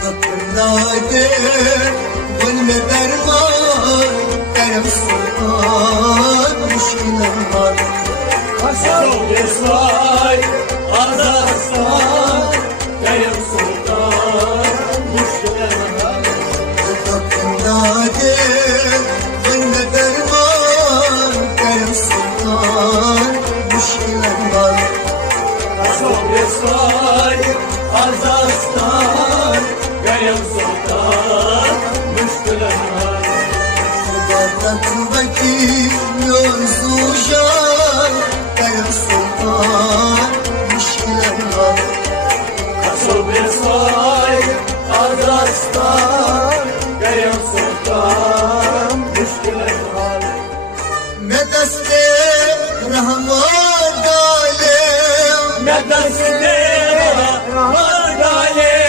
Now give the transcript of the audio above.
نادر والمدرمان كرم سلطان مشكلة النار صوب إسرائيل أرزاقستان كرم سلطان مشكلة النار نادر والمدرمان كرم سلطان مشكلة النار صوب إسرائيل أرزاقستان كرم سلطان مشكلة النار ركبتي يرزوجان كرم سلطان مشكلة النار صوب إسرائيل أرزاقستان